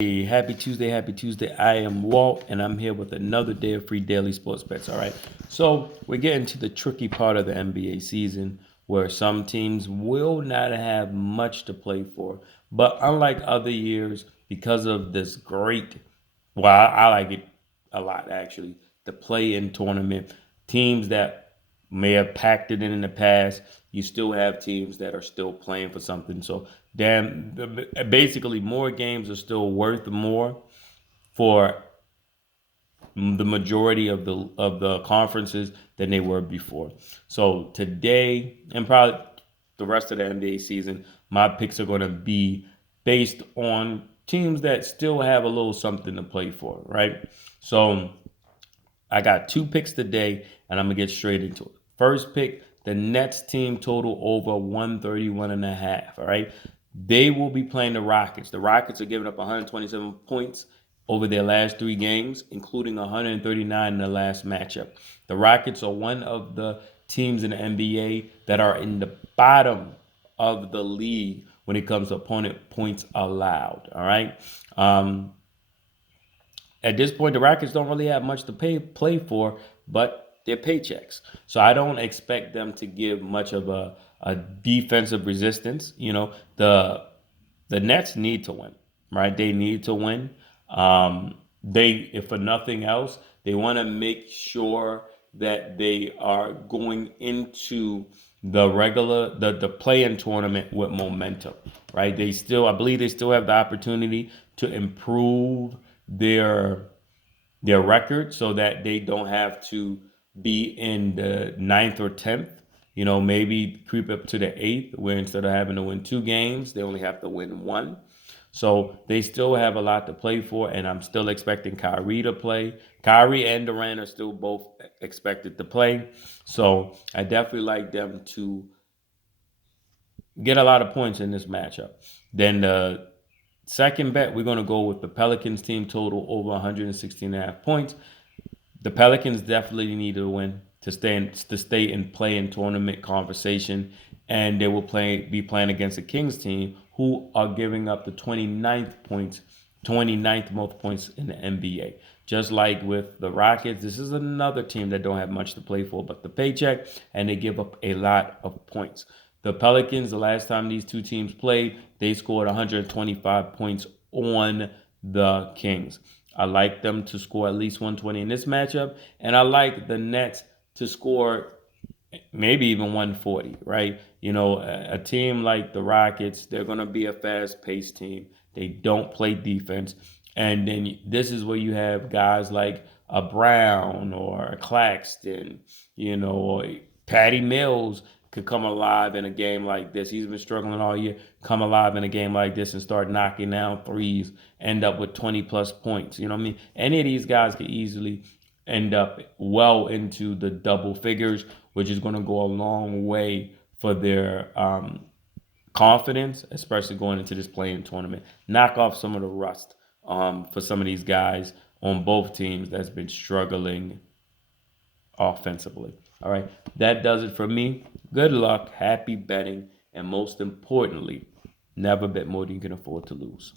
Hey, happy Tuesday, happy Tuesday. I am Walt, and I'm here with another day of free daily sports bets. All right. So we're getting to the tricky part of the NBA season where some teams will not have much to play for. But unlike other years, because of this great, well, I like it a lot actually, the play-in tournament, teams that may have packed it in the past, you still have teams that are still playing for something. So basically more games are still worth more for the majority of the conferences than they were before. So today and probably the rest of the NBA season, my picks are going to be based on teams that still have a little something to play for, right? So I got two picks today, and I'm gonna get straight into it. First pick, the Nets team total over 131 and a half. All right. They will be playing the Rockets. The Rockets are giving up 127 points over their last three games, including 139 in the last matchup. The Rockets are one of the teams in the NBA that are in the bottom of the league when it comes to opponent points allowed. All right. At this point, the Rockets don't really have much to play for, but their paychecks. So I don't expect them to give much of a defensive resistance. The Nets need to win, right? They need to win. If for nothing else, they want to make sure that they are going into the play-in tournament with momentum, right? I believe they still have the opportunity to improve their their record so that they don't have to be in the ninth or 10th. Maybe creep up to the eighth, where instead of having to win two games, they only have to win one. So they still have a lot to play for, and I'm still expecting Kyrie to play. Kyrie and Durant are still both expected to play. So I definitely like them to get a lot of points in this matchup. Then the second bet, we're going to go with the Pelicans team total over 116 and a half points. The Pelicans definitely need to win to stay in play-in tournament conversation, and they will be playing against the Kings team who are giving up the 29th most points in the NBA. Just like with the Rockets, this is another team that don't have much to play for but the paycheck, and they give up a lot of points. The Pelicans, the last time these two teams played, they scored 125 points on the Kings. I like them to score at least 120 in this matchup, and I like the Nets to score maybe even 140, right? A team like the Rockets, they're going to be a fast-paced team. They don't play defense. And then this is where you have guys like a Brown or a Claxton, or Patty Mills could come alive in a game like this. He's been struggling all year. Come alive in a game like this and start knocking down threes, end up with 20 plus points. You know what I mean? Any of these guys could easily end up well into the double figures, which is going to go a long way for their confidence, especially going into this playing tournament. Knock off some of the rust for some of these guys on both teams that's been struggling offensively. All right, that does it for me. Good luck, happy betting, and most importantly, never bet more than you can afford to lose.